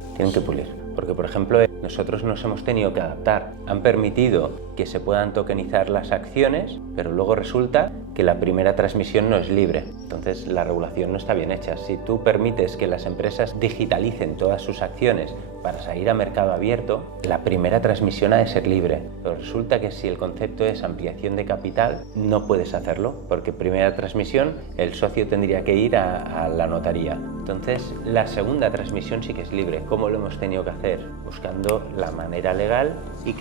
Porque, por ejemplo, nosotros nos hemos tenido que adaptar. Han permitido que se puedan tokenizar las acciones, pero luego resulta que la primera transmisión no es libre. Entonces, la regulación no está bien hecha. Si tú permites que las empresas digitalicen todas sus acciones para salir a mercado abierto, la primera transmisión ha de ser libre. Pero resulta que si el concepto es ampliación de capital, no puedes hacerlo, porque primera transmisión el socio tendría que ir a la notaría. Entonces, la segunda transmisión sí que es libre. ¿Cómo lo hemos tenido que hacer? Buscando la manera legal y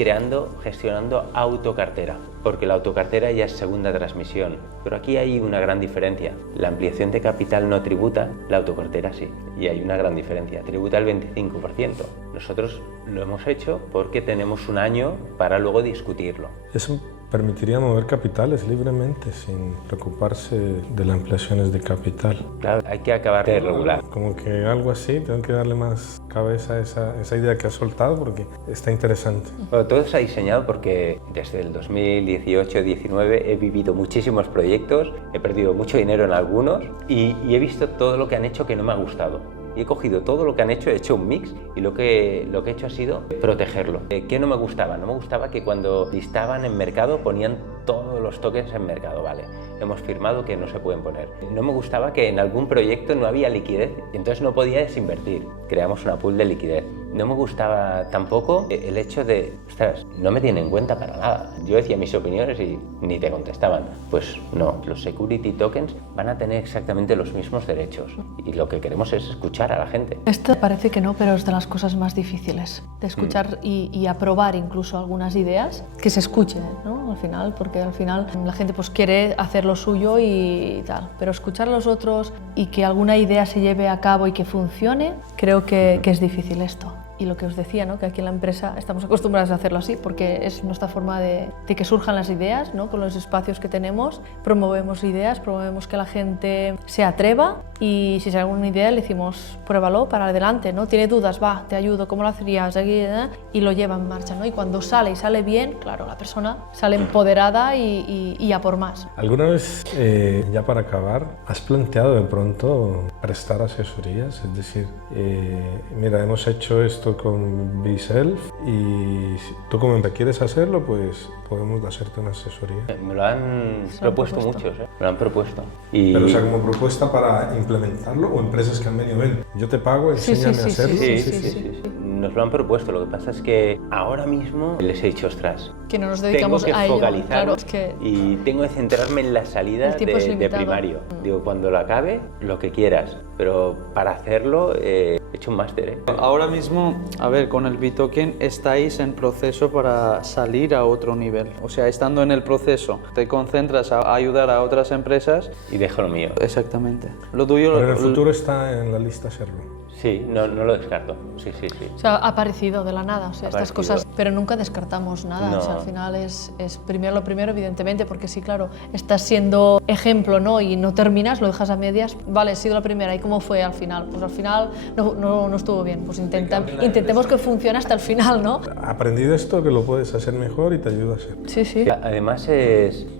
gestionando autocartera, porque la autocartera ya es segunda transmisión. Pero aquí hay una gran diferencia. La ampliación de capital no tributa, la autocartera sí. Y hay una gran diferencia. Tributa el 25%. Nosotros lo hemos hecho porque tenemos un año para luego discutirlo. Eso permitiría mover capitales libremente sin preocuparse de las ampliaciones de capital. Claro, hay que acabar de regular. Como que algo así, tengo que darle más cabeza a esa idea que has soltado porque está interesante. Bueno, todo se ha diseñado porque desde el 2018-19 he vivido muchísimos proyectos, he perdido mucho dinero en algunos y he visto todo lo que han hecho que no me ha gustado. Y he cogido todo lo que han hecho, he hecho un mix y lo que he hecho ha sido protegerlo. ¿Qué no me gustaba? No me gustaba que cuando listaban en mercado ponían todos los tokens en mercado, ¿vale? Hemos firmado que no se pueden poner. No me gustaba que en algún proyecto no había liquidez y entonces no podía desinvertir. Creamos una pool de liquidez. No me gustaba tampoco el hecho de, ostras, no me tienen en cuenta para nada. Yo decía mis opiniones y ni te contestaban. Pues no, los security tokens van a tener exactamente los mismos derechos y lo que queremos es escuchar a la gente. Esto parece que no, pero es de las cosas más difíciles de escuchar y aprobar incluso algunas ideas, que se escuche, ¿no? Al final, porque al final la gente pues quiere hacer lo suyo y tal, pero escuchar a los otros y que alguna idea se lleve a cabo y que funcione, creo que es difícil esto. Y lo que os decía, ¿no? Que aquí en la empresa estamos acostumbrados a hacerlo así porque es nuestra forma de que surjan las ideas, ¿no? Con los espacios que tenemos, promovemos ideas, promovemos que la gente se atreva y si hay alguna idea le decimos pruébalo para adelante, ¿no? Tiene dudas, va, te ayudo, ¿cómo lo harías? Y lo lleva en marcha, ¿no? Y cuando sale y sale bien, claro, la persona sale empoderada y a por más. ¿Alguna vez, ya para acabar, has planteado de pronto prestar asesorías? Es decir, mira, hemos hecho esto con BeSelf y tú como quieres hacerlo, pues podemos hacerte una asesoría. Me lo han propuesto muchos, ¿eh? Me lo han propuesto. Pero o sea, como propuesta para implementarlo o empresas que han venido, ven, yo te pago, enséñame a hacerlo. Sí. Nos lo han propuesto, lo que pasa es que ahora mismo les he dicho, ostras, que no nos dedicamos tengo que a ello, focalizar, claro, es que y tengo que centrarme en la salida de primario. Digo, cuando lo acabe, lo que quieras, pero para hacerlo he hecho un máster, ¿eh? Ahora mismo, a ver, con el Bitoken estáis en proceso para salir a otro nivel. O sea, estando en el proceso, te concentras a ayudar a otras empresas. Y dejo lo mío. Exactamente. Lo tuyo... Pero en el futuro está en la lista serlo. Sí, no lo descarto. Sí. O sea, ha aparecido de la nada, o sea, estas cosas, pero nunca descartamos nada. No. O sea, al final es primero lo primero, evidentemente, porque sí, claro, estás siendo ejemplo, ¿no? Y no terminas, lo dejas a medias. Vale, he sido la primera, ¿y cómo fue al final? Pues al final no estuvo bien, pues intentemos que funcione hasta el final, ¿no? Aprendido esto que lo puedes hacer mejor y te ayuda a hacer. Sí. Además,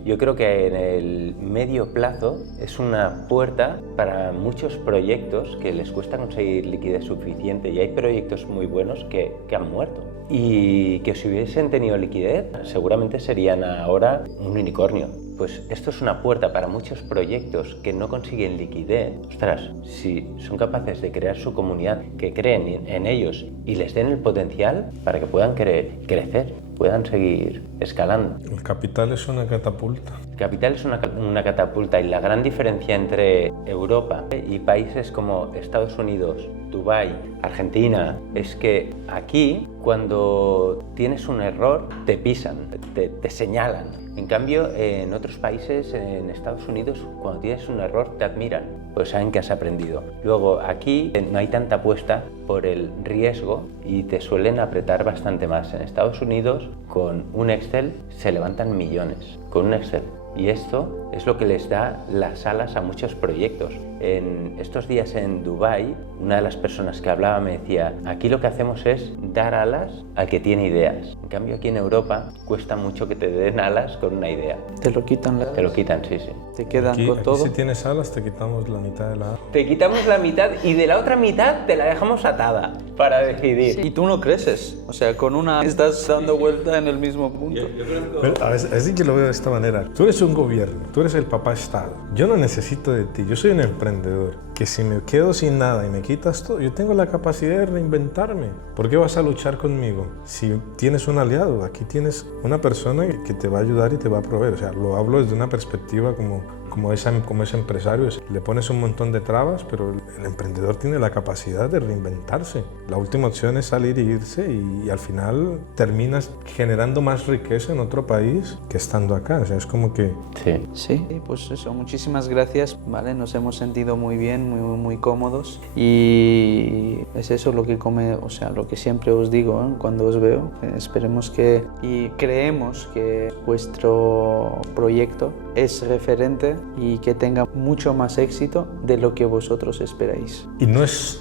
yo creo que en el medio plazo es una puerta para muchos proyectos que les cuesta conseguir liquidez suficiente y hay proyectos muy buenos que han muerto. Y que si hubiesen tenido liquidez, seguramente serían ahora un unicornio. Pues esto es una puerta para muchos proyectos que no consiguen liquidez. Ostras, si son capaces de crear su comunidad, que creen en ellos y les den el potencial para que puedan crecer, puedan seguir escalando. El capital es una catapulta. El capital es una catapulta y la gran diferencia entre Europa y países como Estados Unidos, Dubái, Argentina, es que aquí cuando tienes un error te pisan, te señalan. En cambio, en otros países, en Estados Unidos, cuando tienes un error te admiran, pues saben que has aprendido. Luego aquí no hay tanta apuesta por el riesgo y te suelen apretar bastante más. En Estados Unidos, con un Excel se levantan millones, con un Excel. Y esto es lo que les da las alas a muchos proyectos. En estos días en Dubái, una de las personas que hablaba me decía, aquí lo que hacemos es dar alas al que tiene ideas. En cambio aquí en Europa cuesta mucho que te den alas con una idea. Te lo quitan Te lo quitan, sí, sí. Te quedan Aquí, con todo. si tienes alas te quitamos la mitad de la ala. Te quitamos la mitad y de la otra mitad te la dejamos atada para decidir. Y tú no creces, o sea, con una estás dando vuelta en el mismo punto. Pero a veces, así que lo veo de esta manera. Tú eres un gobierno, tú eres el papá Estado. Yo no necesito de ti, yo soy un emprendedor. Que si me quedo sin nada y me quitas todo, yo tengo la capacidad de reinventarme. ¿Por qué vas a luchar conmigo? Si tienes un aliado, aquí tienes una persona que te va a ayudar y te va a proveer. O sea, lo hablo desde una perspectiva como ese empresario. Le pones un montón de trabas, pero el emprendedor tiene la capacidad de reinventarse. La última opción es salir y irse y al final terminas generando más riqueza en otro país que estando acá. O sea, es como que... Sí. Sí, pues eso, muchísimas gracias, ¿vale? Nos hemos sentido muy bien, muy cómodos y es eso lo que lo que siempre os digo, ¿eh? Cuando os veo. Esperemos y creemos que vuestro proyecto es referente y que tenga mucho más éxito de lo que vosotros esperáis. Y no es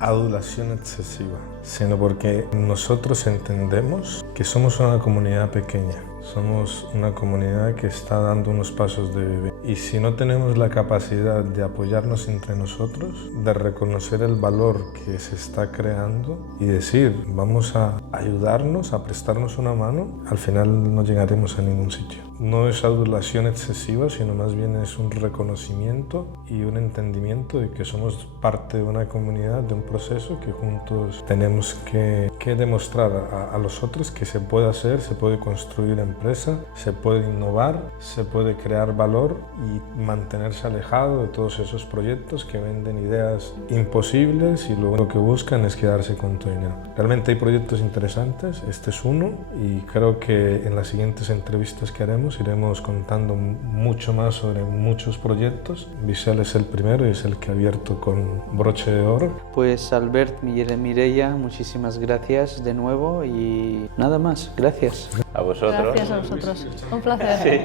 adulación excesiva, sino porque nosotros entendemos que somos una comunidad pequeña. Somos una comunidad que está dando unos pasos de bebé. Y si no tenemos la capacidad de apoyarnos entre nosotros, de reconocer el valor que se está creando y decir, vamos a ayudarnos, a prestarnos una mano, al final no llegaremos a ningún sitio. No es adulación excesiva, sino más bien es un reconocimiento y un entendimiento de que somos parte de una comunidad, de un proceso que juntos tenemos que demostrar a los otros que se puede hacer, se puede construir empresa, se puede innovar, se puede crear valor y mantenerse alejado de todos esos proyectos que venden ideas imposibles y luego lo que buscan es quedarse con tu dinero. Realmente hay proyectos interesantes, este es uno y creo que en las siguientes entrevistas que haremos iremos contando mucho más sobre muchos proyectos. Visel es el primero y es el que ha abierto con broche de oro. Pues Albert, Mireia, muchísimas gracias de nuevo y nada más, gracias. A vosotros. Gracias a vosotros. Un placer. Sí.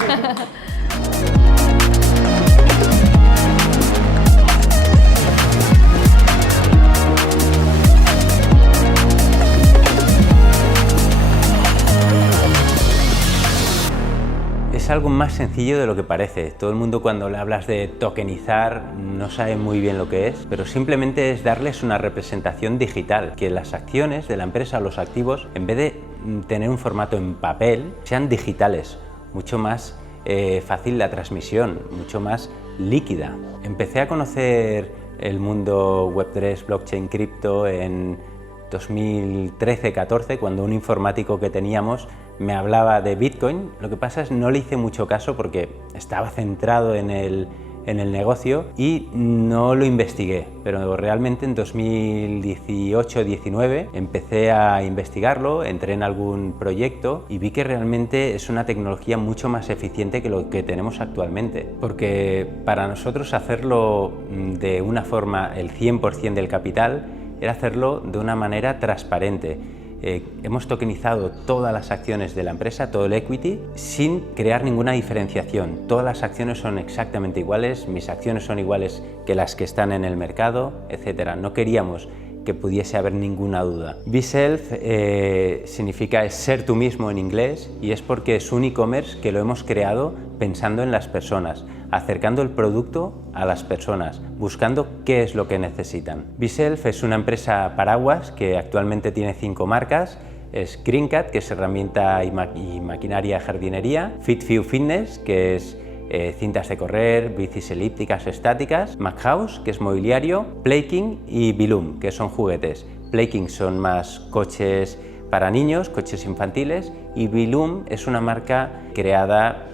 Es algo más sencillo de lo que parece. Todo el mundo cuando le hablas de tokenizar no sabe muy bien lo que es, pero simplemente es darles una representación digital, que las acciones de la empresa o los activos, en vez de tener un formato en papel, sean digitales, mucho más fácil la transmisión, mucho más líquida. Empecé a conocer el mundo Web3, blockchain, cripto en 2013-14, cuando un informático que teníamos me hablaba de Bitcoin. Lo que pasa es que no le hice mucho caso porque estaba centrado en el negocio y no lo investigué, pero realmente en 2018-19 empecé a investigarlo, entré en algún proyecto y vi que realmente es una tecnología mucho más eficiente que lo que tenemos actualmente, porque para nosotros hacerlo de una forma, el 100% del capital, era hacerlo de una manera transparente. Hemos tokenizado todas las acciones de la empresa, todo el equity, sin crear ninguna diferenciación. Todas las acciones son exactamente iguales, mis acciones son iguales que las que están en el mercado, etc. No queríamos que pudiese haber ninguna duda. Be Self significa ser tú mismo en inglés, y es porque es un e-commerce que lo hemos creado pensando en las personas, acercando el producto a las personas, buscando qué es lo que necesitan. Be Self es una empresa paraguas que actualmente tiene 5 marcas. Es GreenCat, que es herramienta y maquinaria de jardinería; FitFew Fitness, que es cintas de correr, bicis elípticas o estáticas; McHouse, que es mobiliario; Playking y Biloom, que son juguetes. Playking son más coches para niños, coches infantiles, y Biloom es una marca creada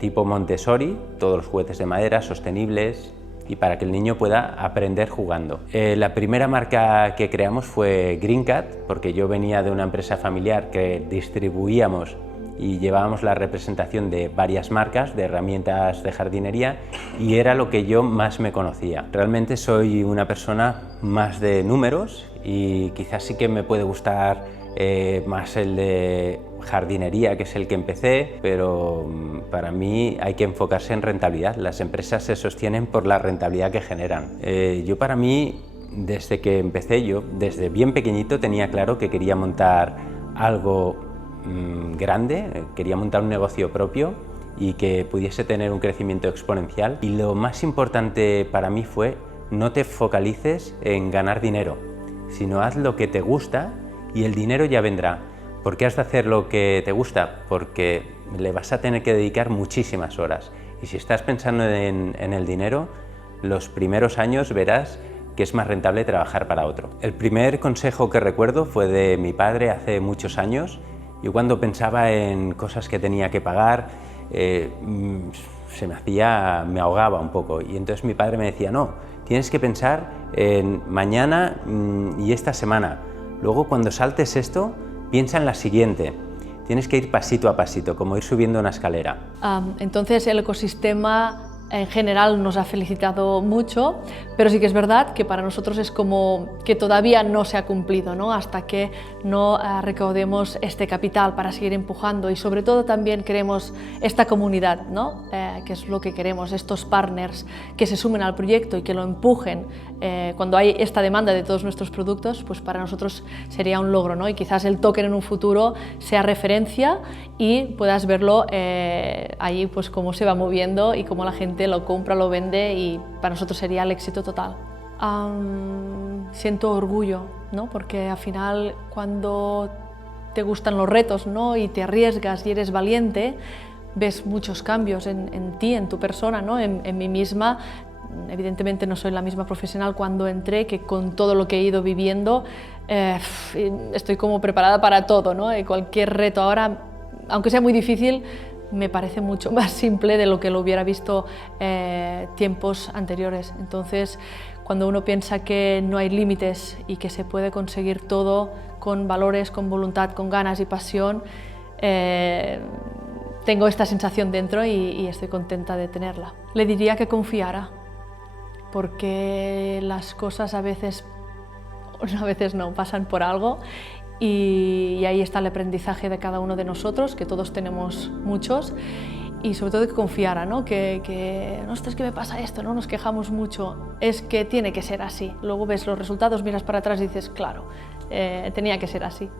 tipo Montessori, todos los juguetes de madera, sostenibles, y para que el niño pueda aprender jugando. La primera marca que creamos fue GreenCat, porque yo venía de una empresa familiar que distribuíamos y llevábamos la representación de varias marcas de herramientas de jardinería, y era lo que yo más me conocía. Realmente soy una persona más de números, y quizás sí que me puede gustar más el de jardinería, que es el que empecé, pero para mí hay que enfocarse en rentabilidad. Las empresas se sostienen por la rentabilidad que generan. Para mí, desde que empecé, yo desde bien pequeñito tenía claro que quería montar algo grande, quería montar un negocio propio y que pudiese tener un crecimiento exponencial. Y lo más importante para mí fue: no te focalices en ganar dinero, sino haz lo que te gusta y el dinero ya vendrá. ¿Por qué has de hacer lo que te gusta? Porque le vas a tener que dedicar muchísimas horas, y si estás pensando en el dinero, los primeros años verás que es más rentable trabajar para otro. El primer consejo que recuerdo fue de mi padre hace muchos años. Yo cuando pensaba en cosas que tenía que pagar, me ahogaba un poco, y entonces mi padre me decía: no, tienes que pensar en mañana y esta semana. Luego, cuando saltes esto, piensa en la siguiente. Tienes que ir pasito a pasito, como ir subiendo una escalera. Entonces el ecosistema en general nos ha felicitado mucho, pero sí que es verdad que para nosotros es como que todavía no se ha cumplido, ¿no? Hasta que no recaudemos este capital para seguir empujando, y sobre todo también queremos esta comunidad, ¿no? Que es lo que queremos, estos partners que se sumen al proyecto y que lo empujen cuando hay esta demanda de todos nuestros productos. Pues para nosotros sería un logro, ¿no? Y quizás el token en un futuro sea referencia y puedas verlo ahí, pues cómo se va moviendo y cómo la gente lo compra, lo vende, y para nosotros sería el éxito total. Siento orgullo, ¿no? Porque al final, cuando te gustan los retos, ¿no? Y te arriesgas y eres valiente, ves muchos cambios en ti, en tu persona, ¿no? En mí misma. Evidentemente no soy la misma profesional cuando entré, que con todo lo que he ido viviendo estoy como preparada para todo, ¿no? Y cualquier reto ahora, aunque sea muy difícil, me parece mucho más simple de lo que lo hubiera visto tiempos anteriores. Entonces, cuando uno piensa que no hay límites y que se puede conseguir todo con valores, con voluntad, con ganas y pasión, tengo esta sensación dentro y estoy contenta de tenerla. Le diría que confiara, porque las cosas a veces no, pasan por algo. Y ahí está el aprendizaje de cada uno de nosotros, que todos tenemos muchos, y sobre todo que confiara, ¿no? Que no, es que me pasa esto, ¿no? Nos quejamos mucho, es que tiene que ser así. Luego ves los resultados, miras para atrás y dices: claro, tenía que ser así.